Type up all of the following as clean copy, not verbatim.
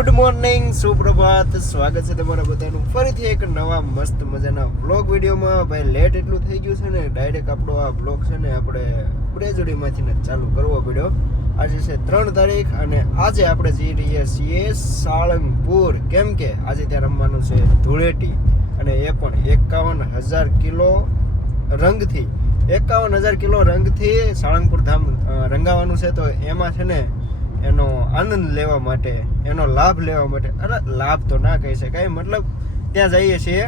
Good morning, સુપ્રભાત. સ્વાગત છે તમારા બધાનું ફરીથી એક નવા મસ્ત મજાના વ્લોગ વિડીયોમાં. ભાઈ લેટ એટલું થઈ ગયું છે ને, ડાયરેક્ટ આપણો આ વ્લોગ છે ને આપણે બ્રેજોડીમાંથી ને ચાલુ કરવો પડ્યો. આજે છે 3 તારીખ અને આજે આપણે જઈ રહ્યા છીએ સાળંગપુર, કેમ કે આજે ત્યાં રમવાનું છે ધૂળેટી, અને એ પણ 51,000 કિલો રંગથી 51,000 કિલો રંગથી સાળંગપુર ધામ રંગાવાનું છે. તો એમાં છે ને એનો આનંદ લેવા માટે, એનો લાભ લેવા માટે, અરે લાભ તો ના કહી શકાય, મતલબ ત્યાં જઈએ છીએ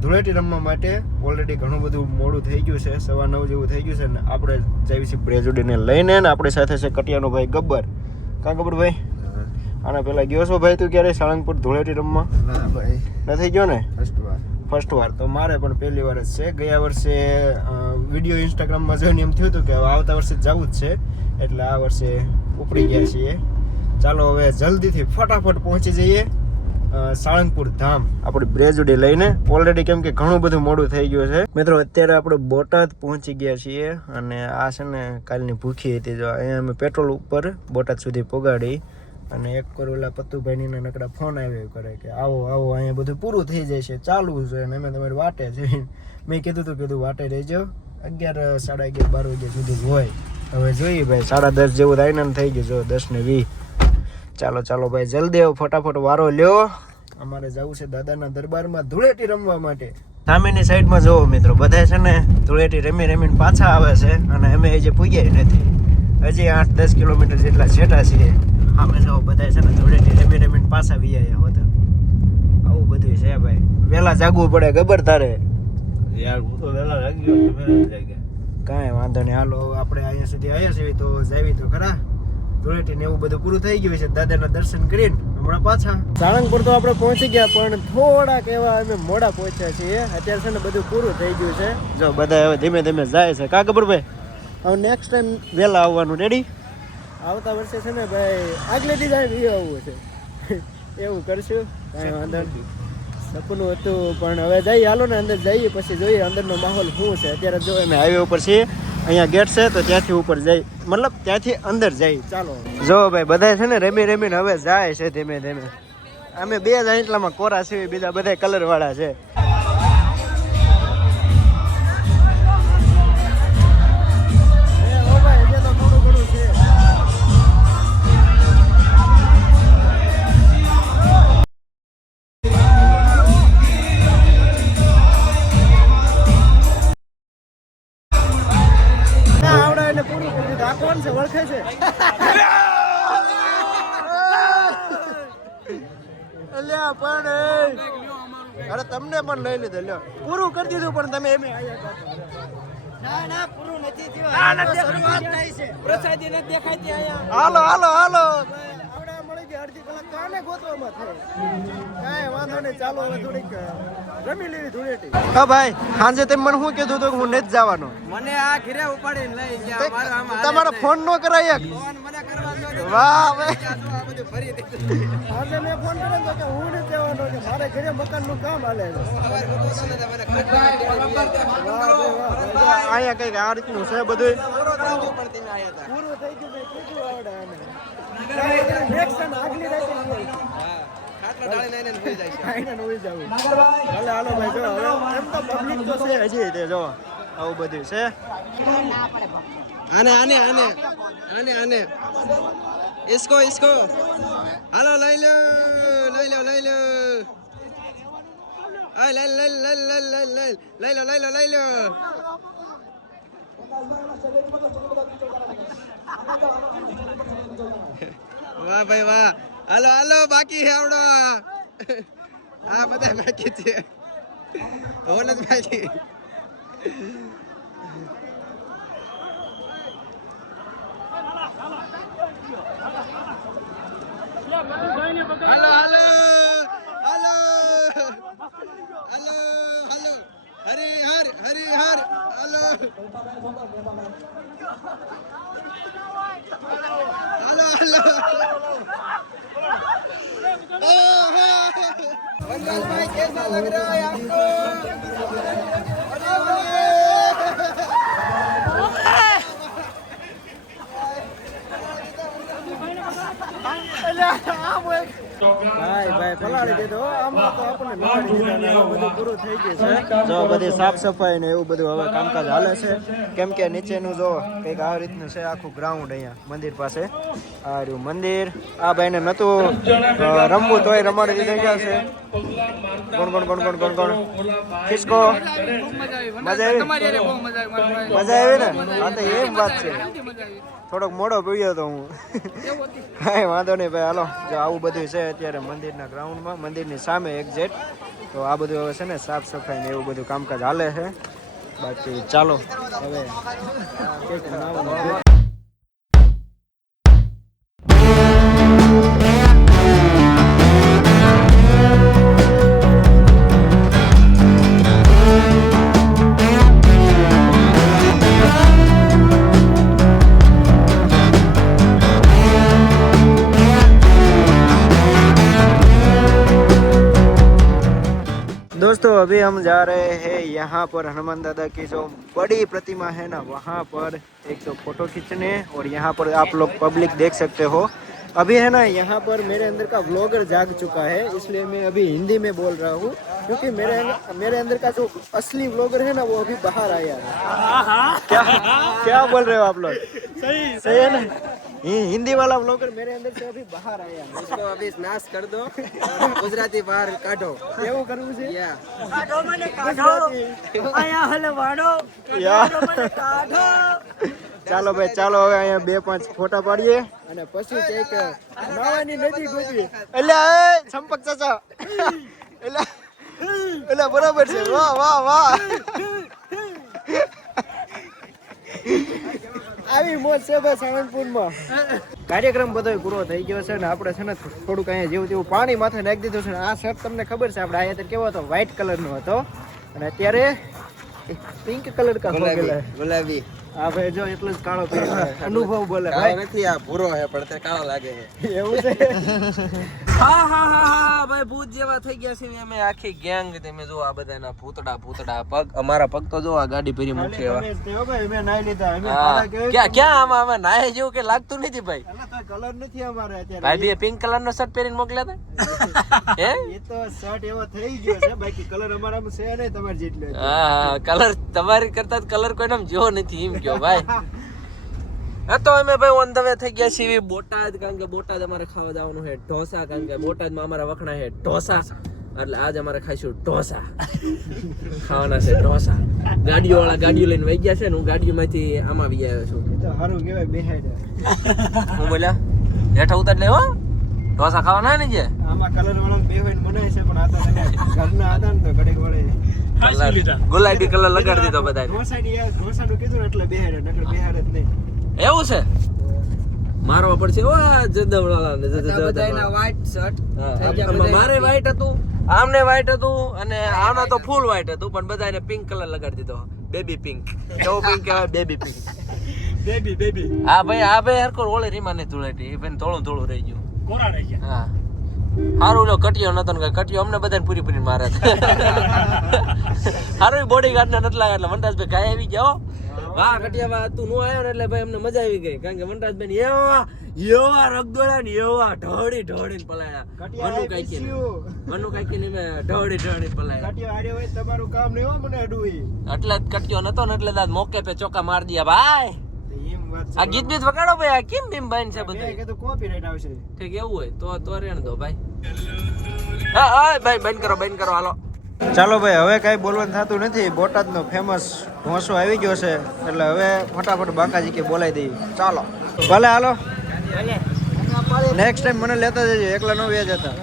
ધૂળેટી રમવા માટે. ઓલરેડી ઘણું બધું મોડું થઈ ગયું છે, 9:15 જેવું થઈ ગયું છે ને આપણે જઈએ છીએ બ્રેજોડીને લઈને. ને આપણી સાથે છે કટિયાનો ભાઈ ગબ્બર. કાં ગબ્બર ભાઈ? આના પહેલા ગયો છો ભાઈ તું ક્યારે સાળંગપુર ધૂળેટી રમવા? ના ભાઈ, નથી ગયો ને? ફર્સ્ટ વાર. તો મારે પણ પહેલી વાર જ છે. ગયા વર્ષે વિડીયો ઇન્સ્ટાગ્રામમાં જોઈને એમ થયું હતું કે આવતા વર્ષે જવું જ છે, એટલે આ વર્ષે ઉપડી ગયા છીએ. ચાલો હવે જલ્દીથી ફટાફટ પહોંચી જઈએ સાળંગપુર ધામ આપણી બ્રેજોડી લઈને. ઓલરેડી કેમ કે ઘણું બધું મોડું થઈ ગયું છે મિત્રો. અત્યારે આપણે બોટાદ પહોંચી ગયા છીએ અને આ છે ને કાલની ભૂખી હતી, જો અહીંયા અમે પેટ્રોલ ઉપર બોટાદ સુધી પહોંચાડી. અને એક ઓલા પત્તુભાઈની નકડા ફોન આવ્યો કરે કે આવો આવો, અહીંયા બધું પૂરું થઈ જાય છે, ચાલુ છે અને અમે તમારી વાટે છે. મેં કીધું વાટે રહેજો, 11, 11:30, 12 વાગ્યા સુધી જ હોય. હવે જોઈએ ભાઈ, 10:30 જેવું આઈનન થઈ ગયું, જો 10:20. ચાલો ભાઈ જલ્દી આવો, ફટાફટ વારો લ્યો. અમારે જવું છે દાદાના દરબારમાં ધૂળેટી રમવા માટે. સામેની સાઈડમાં જોવો મિત્રો, બધા છે ને ધૂળેટી રમીને પાછા આવે છે અને અમે હજી પૂગ્યા નથી. હજી 8-10 કિલોમીટર જેટલા છેટા છીએ. અમે જો બધા છે ને ધૂળેટી રમીને પાછા વિયા હોતા. આવું બધું છે ભાઈ. વહેલા જાગવું પડે ગબર તારે યાર. હું તો વહેલા જાગ્યો, કાંઈ વાંધો નહીં. હાલો આપણે અહીંયા સુધી આવ્યા છીએ તો જાવી તો ખરા. ધૂળેટી ને એવું બધું પૂરું થઈ ગયું છે. દાદાના દર્શન કરીને હમણાં પાછા સાળંગપુર તો આપણે પહોંચી ગયા, પણ થોડાક એવા અમે મોડા પહોંચ્યા છીએ. અત્યારે છે ને બધું પૂરું થઈ ગયું છે. જો બધા હવે ધીમે ધીમે જાય છે. કા ખબર ભાઈ? હવે નેક્સ્ટ ટાઈમ વહેલા આવવાનું રેડી. આવતા વર્ષે છે ને ભાઈ આગલે દી જાય આવવું છે. એવું કરશું, કાંઈ વાંધો નહીં. સપનું હતું પણ હવે જઈએ. હાલો ને અંદર જઈએ, પછી જોઈએ અંદરનો માહોલ શું છે. અત્યારે જો અમે હાઈવે ઉપર છીએ, અહીંયા ગેટ છે તો ત્યાંથી ઉપર જઈ, મતલબ ત્યાંથી અંદર જઈ. ચાલો જો ભાઈ બધા છે ને રમીને હવે જાય છે ધીમે ધીમે. અમે 2 જ આંટલામાં કોરા છીએ, બીજા બધા કલર વાળા છે. કોણ છે? ઓળખે છે? અલ્યા પણ અરે તમને પણ લઈ લીધે. લ્યો પૂરું કરી દીધું પણ તમે એમ ના પૂરું નથી થયું. શરૂઆત થઈ છે, પ્રસાદી નથી દેખાતી અહીંયા. હાલો આવડા મળી ગઈ અડધી કલાક તો આને ગોતવામાં થાય. કાંઈ વાંધો નહીં, ચાલો હવે થોડીક રમી લેવી ધૂળેટી. હા ભાઈ, સાંજે તમે મને શું કીધું હતું કે હું નથી જવાનો? મને આ ઘરે ઉપાડીને લઈ ગયા. તમારો ફોન નો કરાય? ફોન મને કરવા દો. વાહ ભાઈ, આ બધું ફરી દીધું. આજે મેં ફોન કર્યો તો કે હું નથી જવાનો, કે મારે ઘરે મકાનનું કામ હાલે છે. અહીંયા કઈક આ રીતનું છે બધું. પૂરું થઈ ગયું ભાઈ, કેટલું આવડે આને. નેક્સ્ટ ટાઈમ આગલી રાતે હાલો ભાઈ. જો એમ તો પબ્લિક તો છે હજી, તે જો આવું બધું છે. આને इसको હાલો લઈ લો. લઈ લો. વાહ ભાઈ વાહ. હાલો બાકી છે આવડો. હા બધા બાકી છે, હોલ જ બાકી. હાલો હરિહર હાલો भाई कैसा लग रहा है आपको? तो મંદિરના એવું બધું પૂરું થઈ ગયું છે. જો બધી સાફ સફાઈ ને એવું બધું હવે કામકાજ હાલે છે. કેમ કે નીચેનું જો કંઈક આ રીતનું છે આખું ગ્રાઉન્ડ અહીંયા મંદિર પાસે. આ રહ્યું મંદિર. આ ભાઈને નતું રમવું તોય રમાડી દીધું ગયા છે. કોણ કોણ કોણ કોણ કોણ કોણ ખિસકો મજા આવી ને? હા તો એમ વાત છે. થોડોક મોડો પીડ્યો તો હું. કાંઈ વાંધો નહીં ભાઈ, હાલો. જો આવું બધું છે અત્યારે મંદિરના ગ્રાઉન્ડમાં, મંદિરની સામે એક્ઝેક્ટ. તો આ બધું હવે છે ને સાફ સફાઈ ને એવું બધું કામકાજ હાલે છે. બાકી ચાલો હવે दोस्तों अभी हम जा रहे हैं यहाँ पर हनुमान दादा की जो बड़ी प्रतिमा है ना, वहाँ पर एक तो फोटो खींचने, और यहाँ पर आप लोग पब्लिक देख सकते हो। अभी है ना यहाँ पर मेरे अंदर का व्लॉगर जाग चुका है, इसलिए मैं अभी हिंदी में बोल रहा हूँ, क्योंकि मेरे अंदर का जो असली व्लॉगर है ना वो अभी बाहर आया है। क्या बोल रहे हो आप लोग? सही है ना? हिंदी वाला व्लॉगर मेरे अंदर से अभी बाहर आया है। इसको अभी नाश कर दो, गुजराती बाहर काढो। એવું કરવું છે? કાઢો મને કાઢો, આયા હલવાડો, કાઢો મને કાઢો। ચાલો ભાઈ, ચાલો હવે અહીંયા 2-5 ફોટા પાડીએ અને પછી કંઈક નાવાની નદી ગોતવી. એટલે એ સંપક ચાચા, એટલે બરાબર છે. વાહ વાહ વાહ, આવી મોજ છે બસ સાવનપુરમાં. કાર્યક્રમ બધો પૂરો થઈ ગયો છે ને આપણે છે ને થોડુંક અહીંયા જેવું તેવું પાણી માથે નાખી દીધું છે. આ શર્ટ તમને ખબર છે આપણે અહીંયા કેવો હતો? વ્હાઈટ કલરનો હતો અને અત્યારે પિંક કલર કા હો ગયેલા. ગુલાબી। હા ભાઈ જો એટલો જ કાળો પહેર્યો છે. અનુભવ બોલે કાળો નથી, આ ભૂરો હે પણ તે કાળો લાગે છે। એવું છે? હા હા હા હા ભાઈ, ભૂત જેવા થઈ ગયા છે અમે આખી ગેંગ। તમે જો આ બધાના ભૂતડા પગ, અમારા પગ તો જો આ ગાડી ભરી મૂકી એવા। ભાઈ મેં નાઈ લીધા. અમે ક્યાં આમાં નાય જેવું કે લાગતું નથી ભાઈ। કલર નથી અમારે અત્યારે ભાઈ બે પિંક કલર નો શર્ટ પહેરીને મોકલ્યા હતા હે? એ તો શર્ટ એવો થઈ ગયો છે, બાકી કલર અમારામાં છે નહીં તમારી જેટલો। હા, કલર તમારી કરતા કલર કોઈનામ જેવો નથી એમ કયો ભાઈ। હા તો અમે ભાઈ ઓન ધ વે થઈ ગયા છીએ બોટાદ, કારણ કે બોટાદ અમારે ખાવા જવાનું છે ઢોસા, કારણ કે બોટાદમાં અમારા વખણા છે ઢોસા, એટલે આજ અમારે ખાઈશું ઢોસા। ખાવાના છે ઢોસા। ગાડીઓ લઈને વહી ગયા છે ને, હું ગાડીઓમાંથી આમાં આવી આવ્યો છું। તો સારું કહેવાય બેહાડ્યા। હું બોલ્યા હેઠા ઉતાર લે હો, ઢોસા ખાવાના ને જે આમાં કલર વાળો બેહાઈને બનાવે છે, પણ આ તો ઘરના હતા ને તો ઘડીક વળે ગુલાબી કલર લગાડી દીધો બધાને। ઢોસાનું કીધું એટલે બેહાડે, નકર બેહાડે જ નહીં। એવું છે? મારવા પડશે ઓ જદવડાને બધાયના વ્હાઈટ શર્ટ મારે વ્હાઈટ હતું, આમને વ્હાઈટ હતું અને આમાં તો ફૂલ વ્હાઈટ હતું, પણ બધાને પિંક કલર લગાડી દીધો, બેબી પિંક। કેવો પિંક કહેવાય? Baby pink. બેબી હા ભાઈ હરકો ઓલે રીમાને ધૂળેટી એ ભાઈ થોડું રહી ગયું, કોરા રહી ગયા। હા હારું લો કટિયો નતો ને કટિયો અમને બધાને પૂરી મારે હારું બોડીગાર્ડ ને નથી લાગ્યા, એટલે વનરાજભાઈ ગાય આવી ગયા હો। વાહ કટિયા તું નો આવ્યો ને એટલે ભાઈ અમને મજા આવી ગઈ, કારણ કે વનરાજભાઈ એવા રગદોળા ને એવા ઢોળી પલાયા। મનુ કાકી ને મેં ઢોળી પલાયા। કટિયો આડ્યો હોય તમારું કામ નહીં હો, મને અડુઈ એટલે જ કટિયો નતો ને એટલે દાદ મોકે પે ચોકા માર દિયા ભાઈ। એમ વાત છે। આ ગીત વગાડો ભાઈ, આ કેમ બીમ બાઈન છે બધા? કે તો કોપીરાઈટ આવશે। ઠીક એવું હોય તો રેણ દો ભાઈ। હા ભાઈ બંધ કરો હાલો। ચાલો ભાઈ, હવે કઈ બોલવાનું થતું નથી। બોટાદનો ફેમસ ઢોસો આવી ગયો છે, એટલે હવે ફટાફટ બાકાજી કે બોલાવી દઈએ। ચાલો ભલે હાલો, નેક્સ્ટ ટાઈમ મને લેતા જજો, એકલા નો વ્યા જતા,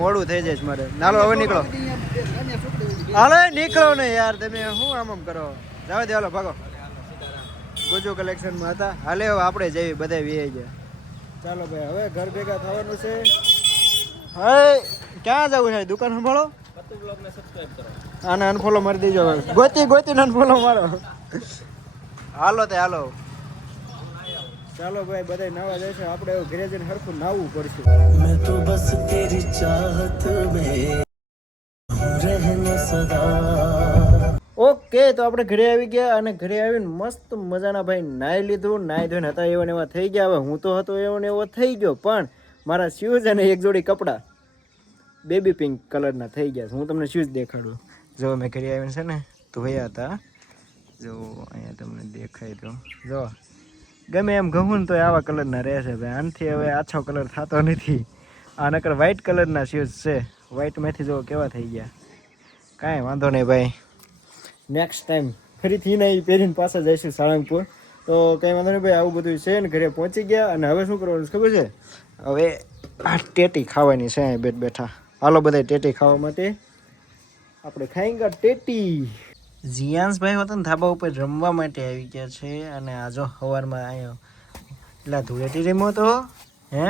મોડું થઈ જાય મારે। ચાલો હવે નીકળો, હાલો નીકળો ને યાર, તમે શું આમ કરો? જાવ દે, હાલો ભાગો। ગુજુ કલેક્શનમાં હતા, હાલે હવે આપણે જઈએ, બધા વી ગયા। ચાલો ભાઈ, હવે ઘર ભેગા થવાનું છે। હવે ક્યાં જવું છે? દુકાન સંભાળો, આને અનફોલો મારી દેજો, ગોતી અનફોલો મારો। હાલો તે હાલો, ચાલો ભાઈ બધા નાવા જશે, આપણે ઘરે જઈને હરખું નાવું પડશે। મેં તો બસ તેરી ચાહત મેં રહેને સદા। ઓકે, તો આપણે ઘરે આવી ગયા અને ઘરે આવીને મસ્ત મજાના ભાઈ નાઈ લીધું, નાઈ ધોઈને હતા એવા થઈ ગયા। હવે હું તો હતો એવો ને એવો થઈ ગયો, પણ મારા શૂઝ અને એક જોડી કપડાં બેબી પિંક કલરના થઈ ગયા છે. હું તમને શૂઝ દેખાડું. જો મેં ઘરે આવીને છે ને ધોયા હતા. જો અહીંયા તમને દેખાય તો જો ગમે એમ ઘઉં ને તો આવા કલરના રહેશે ભાઈ. આનાથી હવે આછો કલર થતો નથી. આ નકર વ્હાઇટ કલરના શૂઝ છે. વ્હાઇટમાંથી જો કેવા થઈ ગયા. કાંઈ વાંધો નહીં ભાઈ, નેક્સ્ટ ટાઈમ ફરીથી નહીં પહેરીને પાછા જઈશું સાળંગપુર. તો કંઈ વાંધો નહીં ભાઈ, આવું બધું છે ને ઘરે પહોંચી ગયા. અને હવે શું કરવાનું છે ખબર છે? હવે આ ટેટી ખાવાની છે અહીં બેઠા. હાલો બધા ટેટી ખાવા માટે. આપણે ખાઈંગા ટેટી. જીયાંશભાઈ હોતા ને ધાબા ઉપર રમવા માટે આવી ગયા છે. અને આ જો સવારમાં આવ્યો એટલે ધૂળેટી રમ્યો તો. હે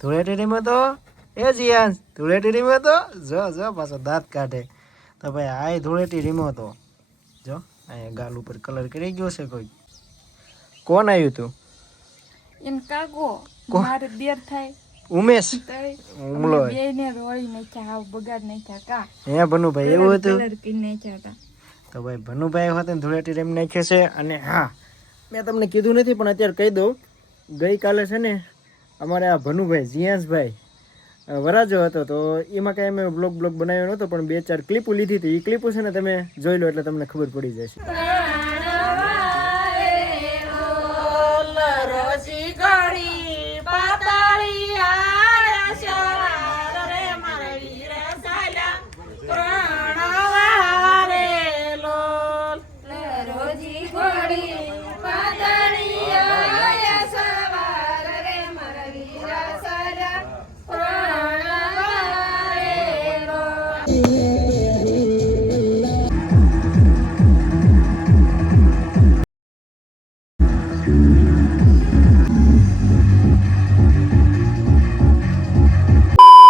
ધૂળેટી રમ્યો તો? એ જીયાંશ ધૂળેટી રમ્યો તો? જો પાછો દાંત કાઢે. તો ભાઈ આ ધૂળેટી રમ્યો તો. જો અહીંયા ગાલ ઉપર કલર કરી ગયો છે કોઈ. કોણ આવ્યું તું? એન કાકો મારે દેર થાય ઉમેશ ઉમલો બેને રોઈ નાખ્યા, હાવ બગાડ નાખ્યા કા. હે ભનુભાઈ એવું હતું? કલર કરી નાખ્યા હતા. તો ભાઈ ભનુભાઈ હોતે ને ધૂળેટી રમી નાખે છે. અને હા, મેં તમને કીધું નથી પણ અત્યારે કહી દઉં. ગઈકાલે છે ને અમારે આ ભનુભાઈ જીયાંશભાઈ વરાજો હતો, તો એમાં કાંઈ અમે બ્લોગ બનાવ્યો નહોતો, પણ 2-4 ક્લિપો લીધી હતી. એ ક્લિપો છે ને તમે જોઈ લો એટલે તમને ખબર પડી જશે.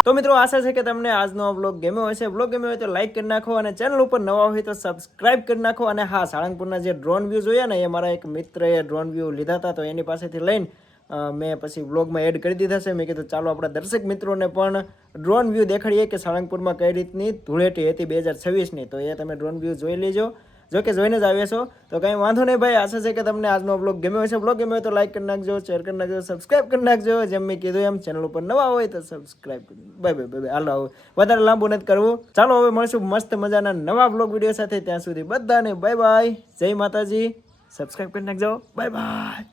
તો મિત્રો આશા છે કે તમને આજનો બ્લોગ ગમ્યો હશે. બ્લોગ ગમ્યો હોય તો લાઈક કરી નાખો, અને ચેનલ ઉપર નવા હોય તો સબસ્ક્રાઇબ કરી નાખો. અને હા, સાળંગપુરના જે ડ્રોન વ્યૂ જોયા ને, એ મારા એક મિત્રએ ડ્રોન વ્યૂ લીધા હતા, તો એની પાસેથી લઈને મેં પછી બ્લોગમાં એડ કરી દીધા છે. મેં કીધું ચાલો આપણા દર્શક મિત્રોને પણ ડ્રોન વ્યૂ દેખાડીએ કે સાળંગપુરમાં કઈ રીતની ધૂળેટી હતી 2026ની. તો એ તમે ડ્રોન વ્યૂ જોઈ લેજો. જો કે જોઈને જ આવ્યા છો તો કંઈ વાંધો નહીં ભાઈ. આશા છે કે તમને આજનો બ્લોગ ગમ્યો હશે. બ્લોગ ગમ્યો હોય તો લાઈક કરી નાખજો, શેર કરી નાખજો, સબસ્ક્રાઇબ કરી નાખજો. જેમ મેં કીધું એમ ચેનલ ઉપર નવા હોય તો સબસ્ક્રાઇબ કરી. બાય. હાલો, વધારે લાંબુ નથી કરવું. ચાલો હવે મળશું મસ્ત મજાના નવા બ્લોગ વિડીયો સાથે. ત્યાં સુધી બધાને બાય. જય માતાજી. સબસ્ક્રાઇબ કરી નાખજો. બાય.